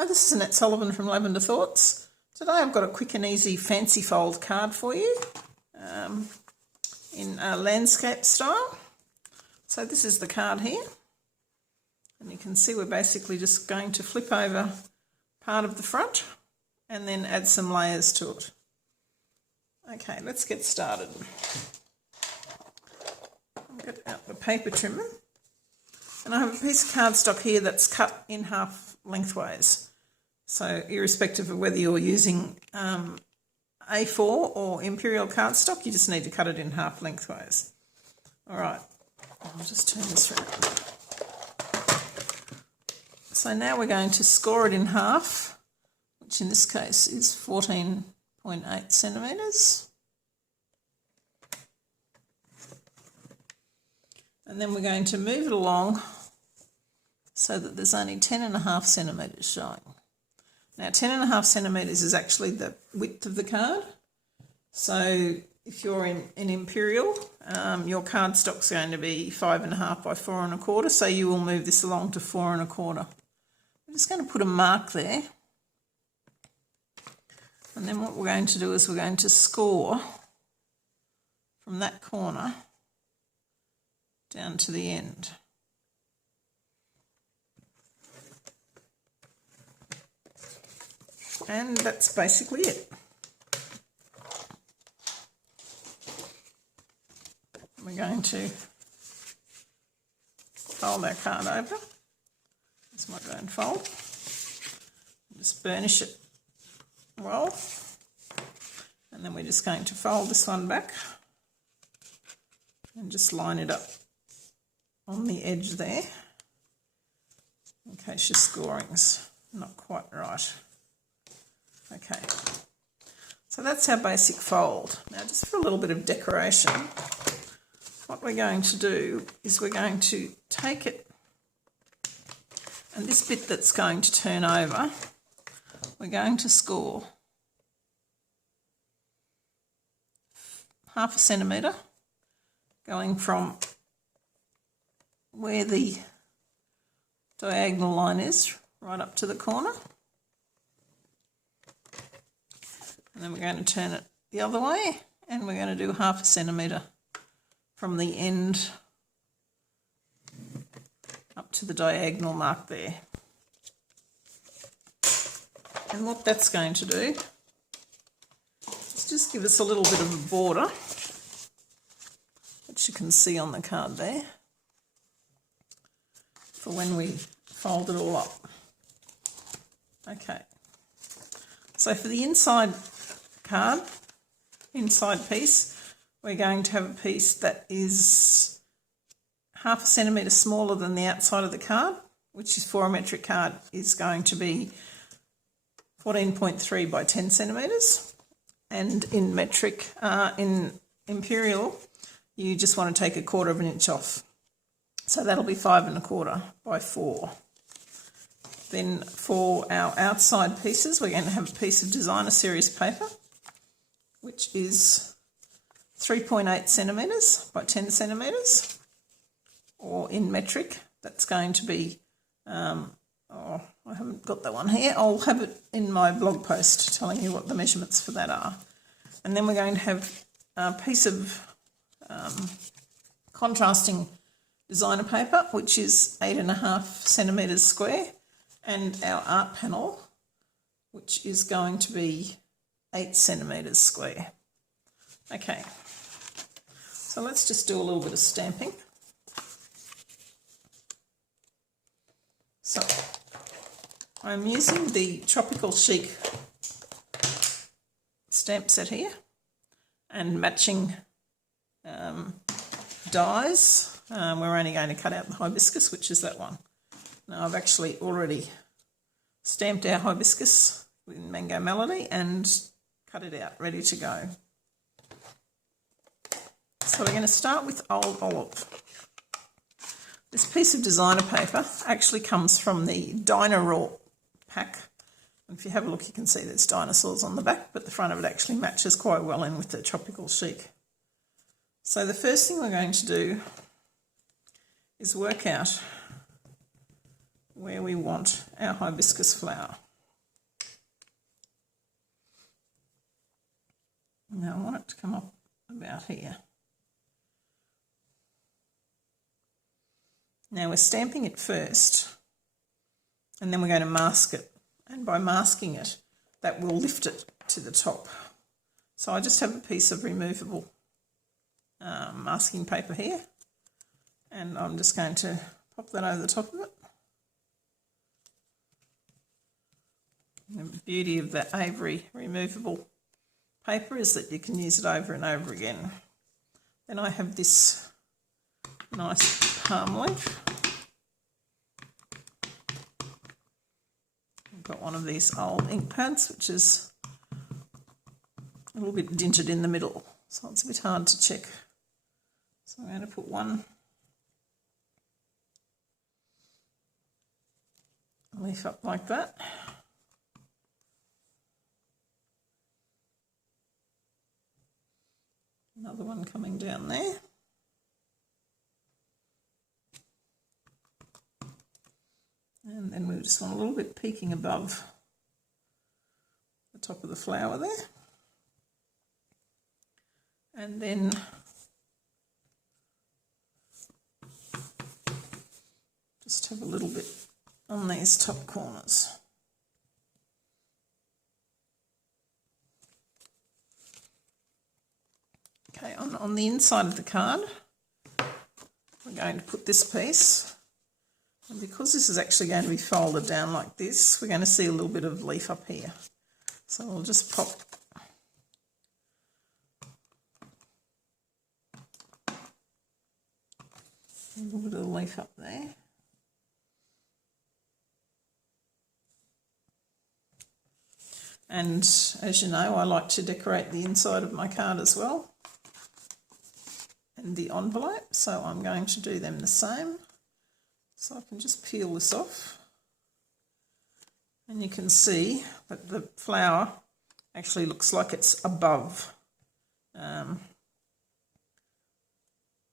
Hi, this is Annette Sullivan from Lavender Thoughts. Today I've got a quick and easy fancy fold card for you in a landscape style. So this is the card here, and you can see we're basically just going to flip over part of the front and then add some layers to it. Okay, let's get started. I'll get out the paper trimmer, and I have a piece of cardstock here that's cut in half lengthways. So irrespective of whether you're using A4 or Imperial cardstock, you just need to cut it in half lengthways. All right, I'll just turn this around. So now we're going to score it in half, which in this case is 14.8 centimetres. And then we're going to move it along so that there's only 10.5 centimetres showing. Now 10.5 centimetres is actually the width of the card. So if you're in Imperial, your cardstock's going to be 5.5 by 4.25, so you will move this along to 4.25. I'm just going to put a mark there. And then what we're going to do is we're going to score from that corner down to the end. And that's basically it. We're going to fold our card over. This might go and fold. Just burnish it well. And then we're just going to fold this one back and just line it up on the edge there in case your scoring's not quite right. Okay, so that's our basic fold. Now just for a little bit of decoration, what we're going to do is we're going to take it, and this bit that's going to turn over, we're going to score 0.5 centimetre going from where the diagonal line is right up to the corner. And then we're going to turn it the other way, and we're going to do 0.5 centimetre from the end up to the diagonal mark there. And what that's going to do is just give us a little bit of a border, which you can see on the card there, for when we fold it all up. Okay, so for the inside card, inside piece, we're going to have a piece that is 0.5 centimetre smaller than the outside of the card, which is for a metric card is going to be 14.3 by 10 centimetres. And in metric, in Imperial, you just want to take 1/4 inch off. So that'll be 5.25 by 4. Then for our outside pieces, we're going to have a piece of designer series paper, which is 3.8 centimetres by 10 centimetres, or in metric, that's going to be, I haven't got that one here. I'll have it in my blog post telling you what the measurements for that are. And then we're going to have a piece of contrasting designer paper, which is 8.5 centimetres square, and our art panel, which is going to be 8 centimetres square. Okay, so let's just do a little bit of stamping. So I'm using the Tropical Chic stamp set here and matching dies. We're only going to cut out the hibiscus, which is that one. Now I've actually already stamped our hibiscus with Mango Melody and cut it out, ready to go. So we're going to start with Old Olive. This piece of designer paper actually comes from the Dino Raw pack. And if you have a look, you can see there's dinosaurs on the back, but the front of it actually matches quite well in with the Tropical Chic. So the first thing we're going to do is work out where we want our hibiscus flower. Now I want it to come up about here. Now we're stamping it first, and then we're going to mask it. And by masking it, that will lift it to the top. So I just have a piece of removable masking paper here, and I'm just going to pop that over the top of it. And the beauty of that Avery removable paper is that you can use it over and over again. Then I have this nice palm leaf. I've got one of these old ink pads, which is a little bit dinted in the middle, so it's a bit hard to check. So I'm going to put one leaf up like that. Another one coming down there. And then we just want a little bit peeking above the top of the flower there. And then just have a little bit on these top corners. Okay, on the inside of the card, we're going to put this piece. And because this is actually going to be folded down like this, we're going to see a little bit of leaf up here. So we'll just pop a little bit of leaf up there. And as you know, I like to decorate the inside of my card as well, and the envelope, so I'm going to do them the same. So I can just peel this off, and you can see that the flower actually looks like it's above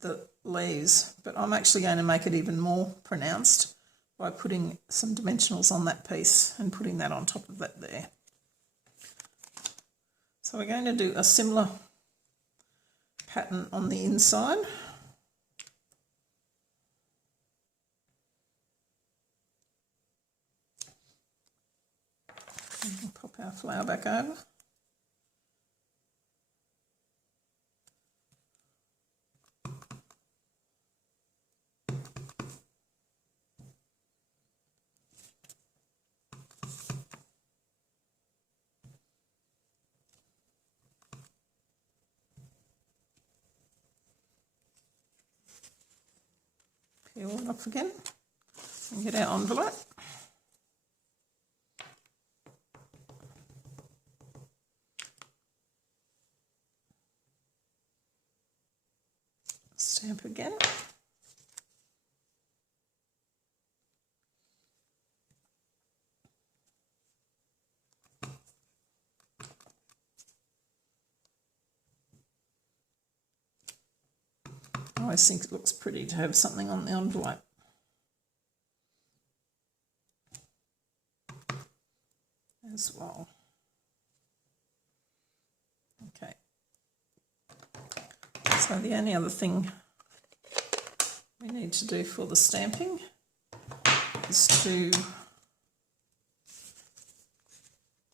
the leaves, but I'm actually going to make it even more pronounced by putting some dimensionals on that piece and putting that on top of that there. So we're going to do a similar pattern on the inside. We'll pop our flower back over. Peel it off again and get our envelope. Stamp again. I always think it looks pretty to have something on the envelope. As well. Okay. So the only other thing we need to do for the stamping is to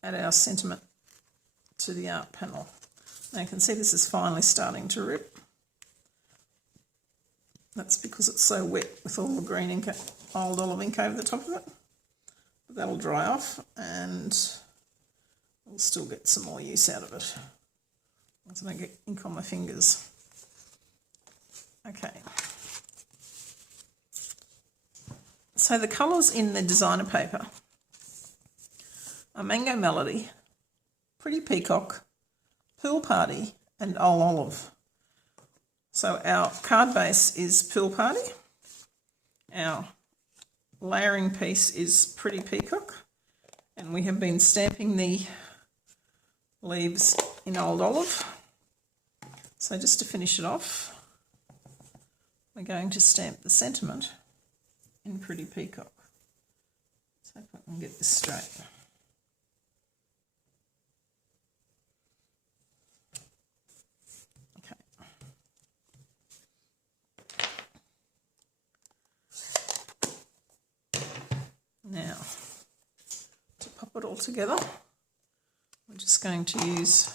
add our sentiment to the art panel. Now you can see this is finally starting to rip. That's because it's so wet with all the green ink, old olive ink over the top of it. But that'll dry off and we'll still get some more use out of it once I don't get ink on my fingers. Okay. So the colours in the designer paper are Mango Melody, Pretty Peacock, Pool Party and Old Olive. So our card base is Pool Party, our layering piece is Pretty Peacock, and we have been stamping the leaves in Old Olive. So just to finish it off, we're going to stamp the sentiment in Pretty Peacock. Let's hope I can get this straight. pop it all together. We're just going to use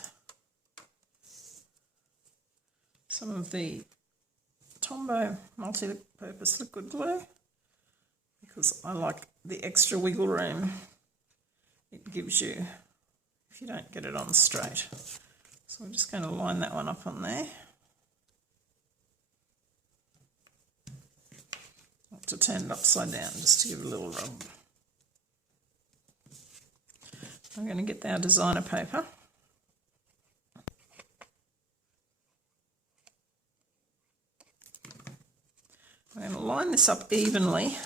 some of the Tombow multi-purpose liquid glue because I like the extra wiggle room it gives you if you don't get it on straight. So I'm just going to line that one up on there. I have to turn it upside down just to give it a little rub. I'm going to get our designer paper. I'm going to line this up evenly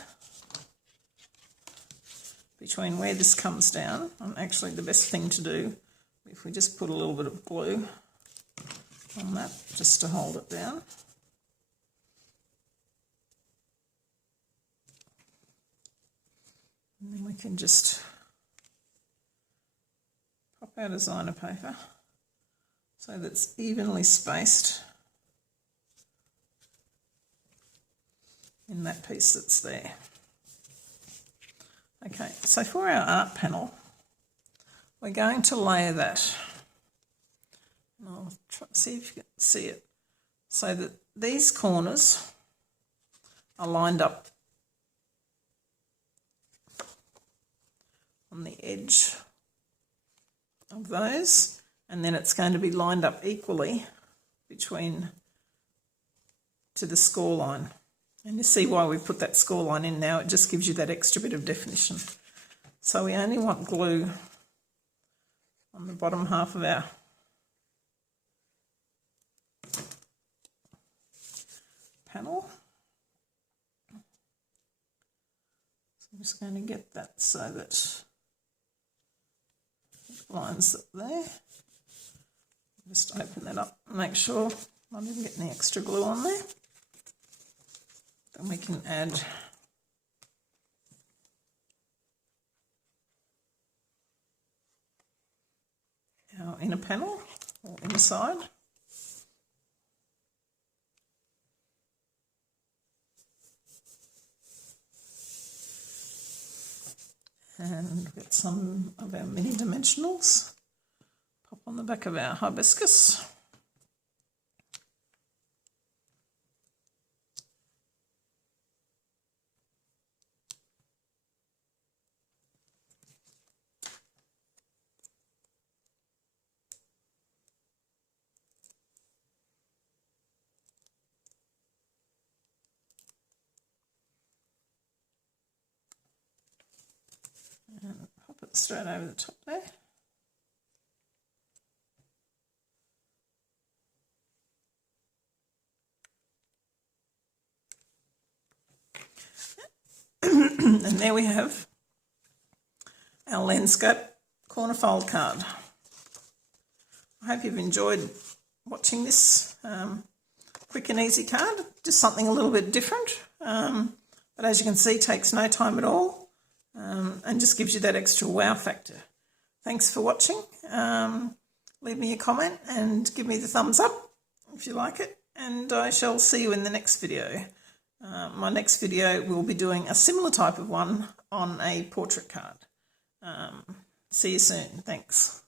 between where this comes down, and actually the best thing to do, if we just put a little bit of glue on that just to hold it down. And then we can just pop our designer paper so that it's evenly spaced in that piece that's there. Okay, so for our art panel, we're going to layer that. And I'll try to see if you can see it. So that these corners are lined up on the edge of those, and then it's going to be lined up equally between to the score line. And you see why we put that score line in now, it just gives you that extra bit of definition. So we only want glue on the bottom half of our panel. So I'm just going to get that so that it lines up there. Just open that up and make sure I didn't get any extra glue on there. Then we can add our inner panel or inside. And get some of our mini dimensionals. Pop on the back of our hibiscus. And pop it straight over the top there. And there we have our landscape corner fold card. I hope you've enjoyed watching this quick and easy card, just something a little bit different, but as you can see takes no time at all and just gives you that extra wow factor. Thanks for watching. Leave me a comment and give me the thumbs up if you like it, and I shall see you in the next video. My next video will be doing a similar type of one on a portrait card. See you soon. Thanks.